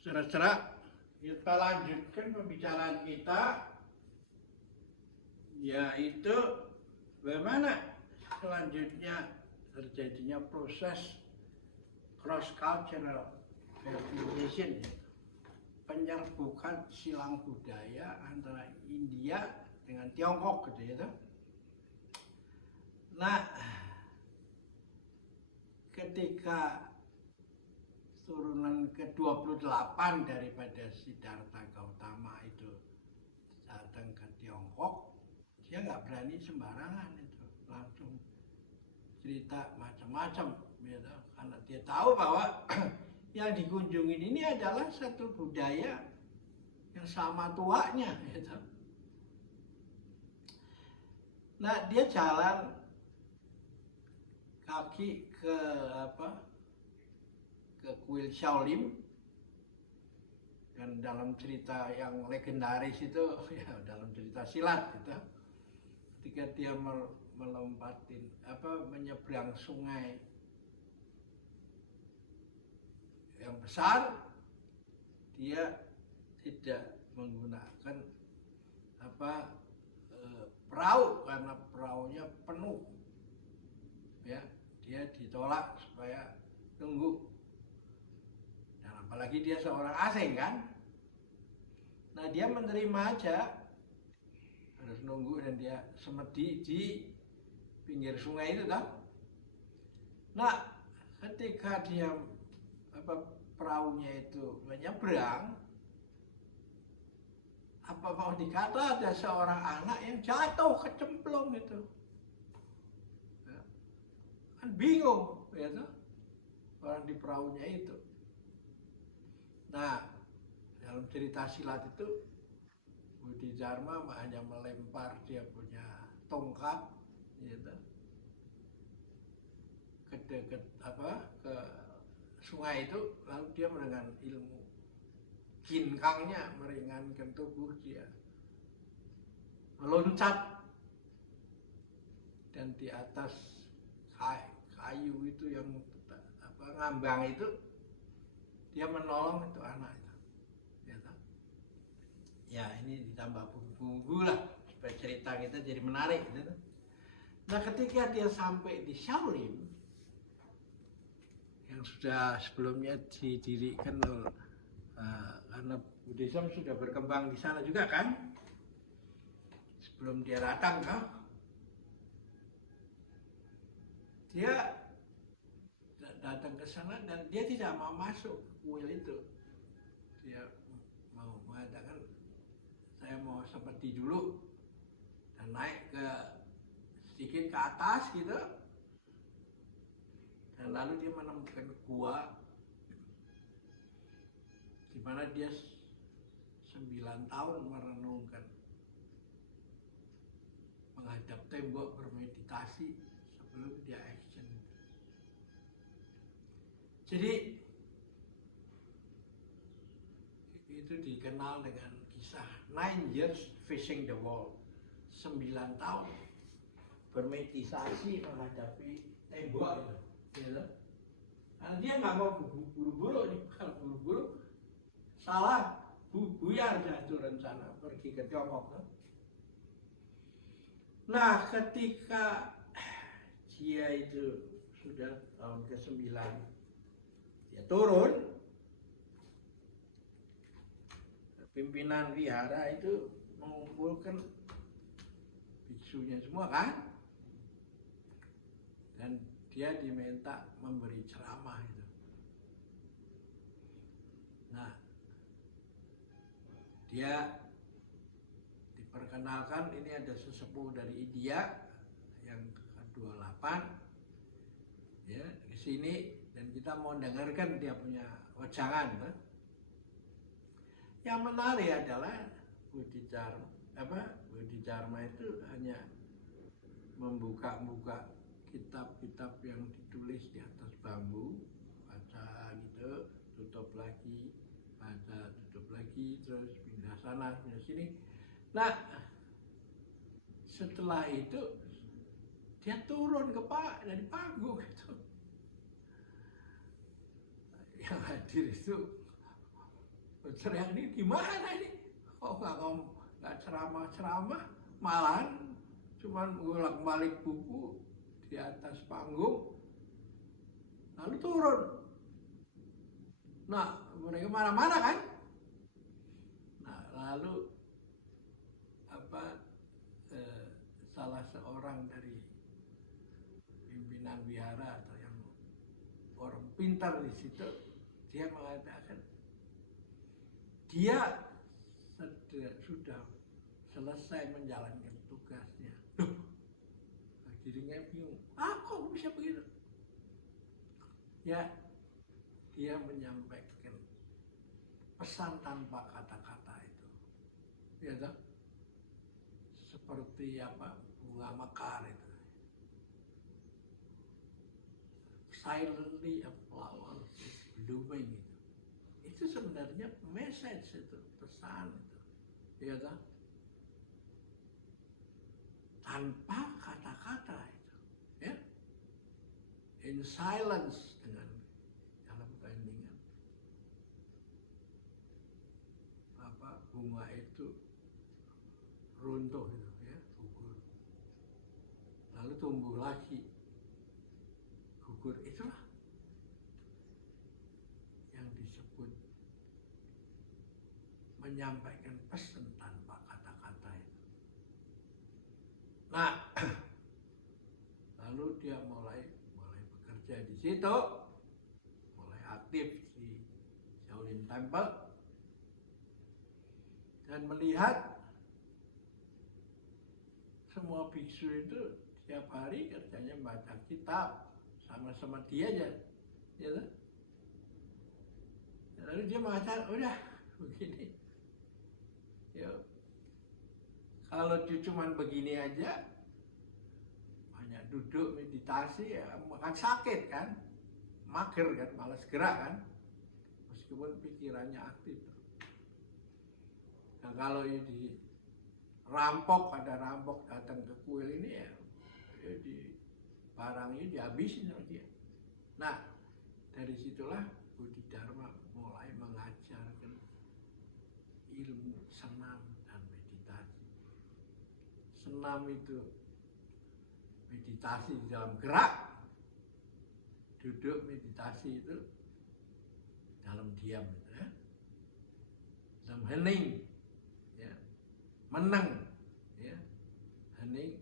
Saudara-saudara, kita lanjutkan pembicaraan kita, yaitu bagaimana selanjutnya terjadinya proses cross-cultural civilization, penyerbukan silang budaya antara India dengan Tiongkok gitu ya. Nah, ketika turunan ke-28 daripada Siddhartha Gautama itu datang ke Tiongkok, dia nggak berani sembarangan itu, langsung cerita macam-macam gitu. Karena dia tahu bahwa yang dikunjungin ini adalah satu budaya yang sama tuanya gitu. Nah, dia jalan kaki ke kuil Shaolin, dan dalam cerita yang legendaris itu ya, dalam cerita silat gitu, ketika dia menyeberang sungai yang besar, dia tidak menggunakan perahu karena perahunya penuh ya. Dia ditolak supaya tunggu, dan apalagi dia seorang asing kan. Nah, dia menerima aja, harus nunggu, dan dia semedi di pinggir sungai itu kan. Nah, ketika dia perahunya itu menyeberang, apa mau dikata, ada seorang anak yang jatuh kecemplung itu. Kan bingung ya tuh orang di perahunya itu. Nah, dalam cerita silat itu Bodhidharma hanya melempar dia punya tongkat gitu ke sungai itu, lalu dia dengan ilmu ginkangnya meringankan tubuh dia, meloncat, dan di atas kayu itu yang ngambang itu, dia menolong itu anak itu. Ya, ini ditambah bumbu-bumbu lah supaya cerita kita jadi menarik gitu. Nah, ketika dia sampai di Shaolin yang sudah sebelumnya didirikan karena Buddhism sudah berkembang di sana juga kan, sebelum dia datang kan, dia datang ke sana dan dia tidak mau masuk kuil itu. Dia mau mengatakan, saya mau seperti dulu dan naik sedikit ke atas gitu, dan lalu dia menemukan gua di mana dia 9 tahun merenungkan, menghadap tembok bermeditasi sebelum dia action. Jadi itu dikenal dengan kisah 9 years facing the wall, 9 tahun bermeditasi menghadapi tembok itu, gitu. Karena dia nggak mau buru-buru, kalau buru-buru salah, buyar jatuh rencana pergi ke Tiongkok. Nah, ketika dia itu sudah tahun ke-9, dia turun, pimpinan wihara itu mengumpulkan biksunya semua kan, dan dia diminta memberi ceramah itu. Nah, dia diperkenalkan, ini ada sesepuh dari India yang ke-28 ya ke sini, dan kita mau dengarkan dia punya wejangan. Yang menarik adalah Bodhidharma itu hanya membuka kitab-kitab yang ditulis di atas bambu, baca gitu, tutup lagi, baca, tutup lagi, terus pindah sana, pindah sini. Nah, setelah itu dia turun dari panggung gitu. Yang hadir itu teriak ini gimana ini? Kok nggak ceramah-ceramah, malahan cuman bolak-balik buku di atas panggung, lalu turun. Nah, mereka marah-marah kan? Nah, lalu salah seorang dari pimpinan wihara atau yang orang pintar di situ, dia mengatakan dia sudah selesai menjalankan tugasnya. Loh, dirinya bingung, kok bisa begitu? Ya, dia menyampaikan pesan tanpa kata-kata itu, ya toh? Seperti bunga mekar itu. Silently a flower is blooming itu. Itu sebenarnya message itu, pesan itu, ya toh? Tanpa kata-kata itu, ya. In silence, dengan dalam keheningan. Bunga itu runtuh itu, ya, gugur. Lalu tumbuh lagi, gugur. Itulah yang disebut menyampaikan pesan tanpa kata-kata itu. Nah, lalu dia mulai bekerja di situ, mulai aktif di Shaolin Temple, dan melihat semua biksu itu setiap hari kerjanya baca kitab sama-sama dia aja, ya. Lalu dia mengatakan, udah begini, ya, kalau cuma begini aja, banyak duduk meditasi, ya makan sakit kan, mager kan, malas gerak kan, meskipun pikirannya aktif. Nah, kalau ini ada rampok datang ke kuil ini, ya di barangnya dihabisin sama dia. Nah, dari situlah Bodhidharma mulai mengajarkan ilmu senam dan meditasi. Senam itu meditasi di dalam gerak, duduk meditasi itu dalam diam, ya. Dalam hening, ya. Meneng, ya. Hening,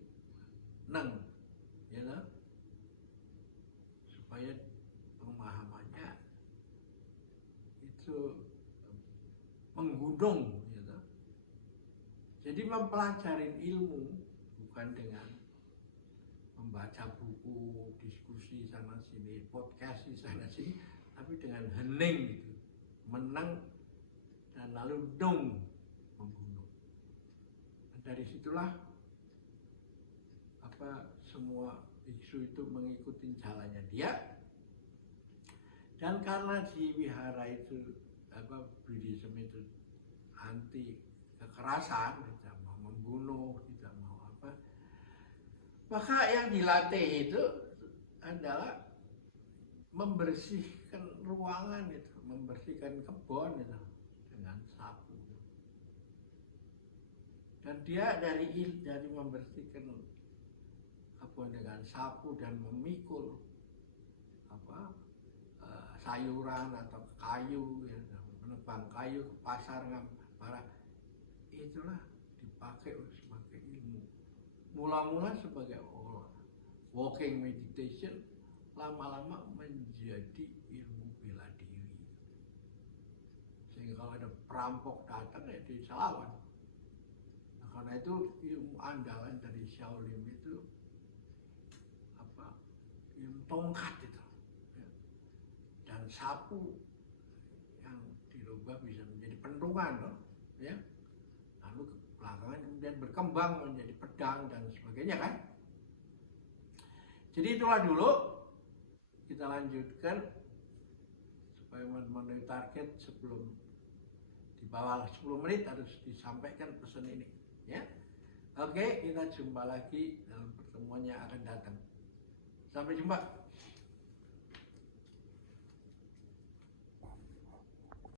neng, ya, supaya pemahamannya itu menggunung, ya. Jadi mempelajari ilmu bukan dengan membaca buku, diskusi sana sini, podcast di sana sini, tapi dengan hening gitu, menang dan lalu dong membunuh. Dan dari situlah semua biksu itu mengikuti jalannya dia. Dan karena di wihara itu Buddhism itu anti kekerasan, tidak mau membunuh, tidak mau maka yang dilatih itu adalah membersihkan ruangan itu, membersihkan kebun itu dengan sapu. Dan dia dari membersihkan kebun dengan sapu dan memikul sayuran atau kayu, ya, menebang kayu ke pasar para itulah dipakai sebagai ilmu. Mula-mula sebagai walking meditation, lama-lama menjadi ilmu bela diri. Sehingga kalau ada perampok datang, ya dilawan. Nah, karena itu ilmu andalan dari Shaolin itu ilmu tongkat itu, ya. Dan sapu yang dirubah bisa menjadi pentungan, loh, ya. Lalu belakangan kemudian berkembang menjadi pedang dan sebagainya kan. Jadi itulah dulu, kita lanjutkan supaya memenuhi target sebelum di bawah 10 menit harus disampaikan pesan ini, ya. Oke, kita jumpa lagi dalam pertemuan yang akan datang. Sampai jumpa.